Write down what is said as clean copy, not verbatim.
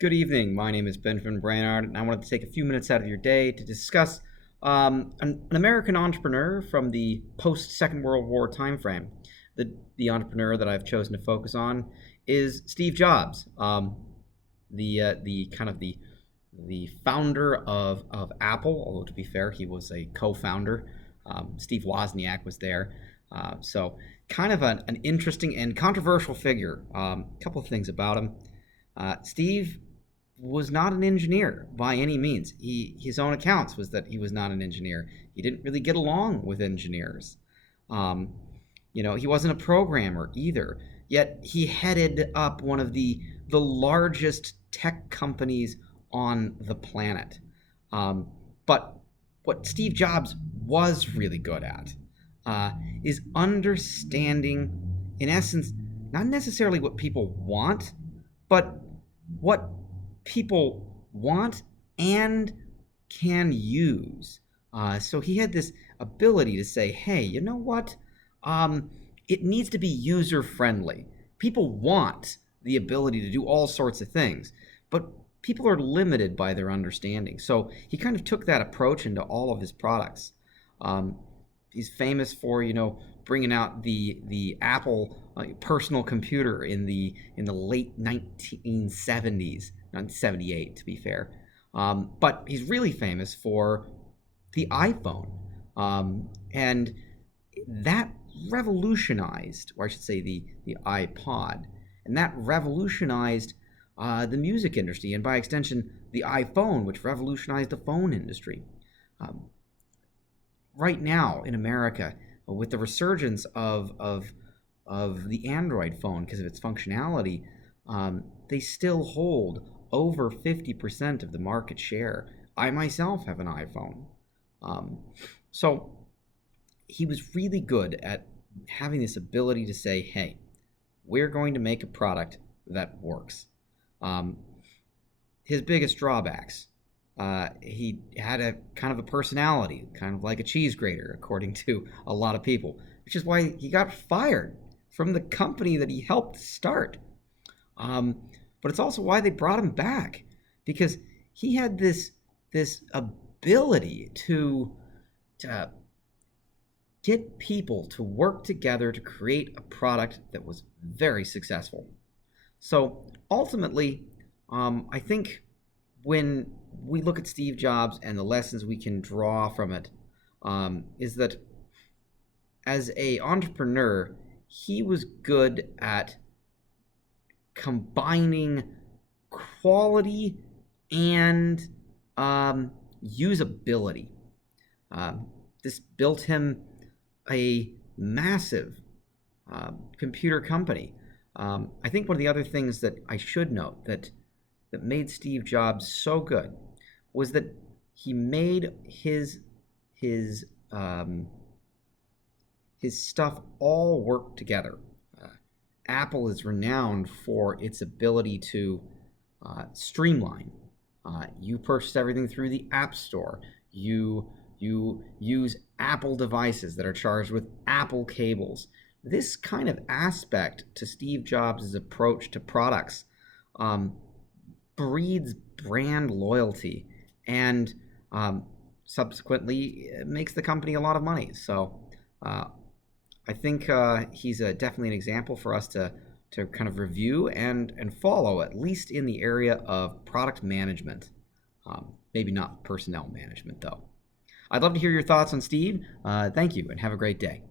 Good evening. My name is Benjamin Brainard, and I wanted to take a few minutes out of your day to discuss an American entrepreneur from the post-Second World War timeframe. The entrepreneur that I've chosen to focus on is Steve Jobs, the founder of Apple. Although to be fair, he was a co-founder. Steve Wozniak was there, so kind of an interesting and controversial figure. A couple of things about him. Steve was not an engineer by any means. His own accounts was that he was not an engineer. He didn't really get along with engineers. Um, he wasn't a programmer either. Yet he headed up one of the largest tech companies on the planet. But what Steve Jobs was really good at is understanding, in essence, not necessarily what people want, but what people want and can use. So he had this ability to say, hey, you know what? It needs to be user friendly. People want the ability to do all sorts of things, but people are limited by their understanding. So he kind of took that approach into all of his products. He's famous for bringing out the Apple personal computer in the late 1970s, not 78 to be fair. But he's really famous for the iPhone, and that revolutionized, or I should say, the iPod, and that revolutionized the music industry, and by extension, the iPhone, which revolutionized the phone industry. Right now in America, with the resurgence of the Android phone because of its functionality, they still hold over 50% of the market share. I myself have an iPhone. So he was really good at having this ability to say, hey, we're going to make a product that works. His biggest drawbacks, he had a kind of a personality, kind of like a cheese grater, according to a lot of people, which is why he got fired from the company that he helped start. But it's also why they brought him back, because he had this ability to get people to work together to create a product that was very successful. So ultimately, I think when we look at Steve Jobs and the lessons we can draw from it, is that as a entrepreneur, he was good at combining quality and usability. This built him a massive computer company. I think one of the other things that I should note that made Steve Jobs so good was that he made his stuff all work together. Apple is renowned for its ability to streamline. You purchase everything through the App Store. You use Apple devices that are charged with Apple cables. This kind of aspect to Steve Jobs' approach to products breeds brand loyalty and subsequently makes the company a lot of money. So I think he's definitely an example for us to kind of review and follow, at least in the area of product management. Maybe not personnel management, though. I'd love to hear your thoughts on Steve. Thank you, and have a great day.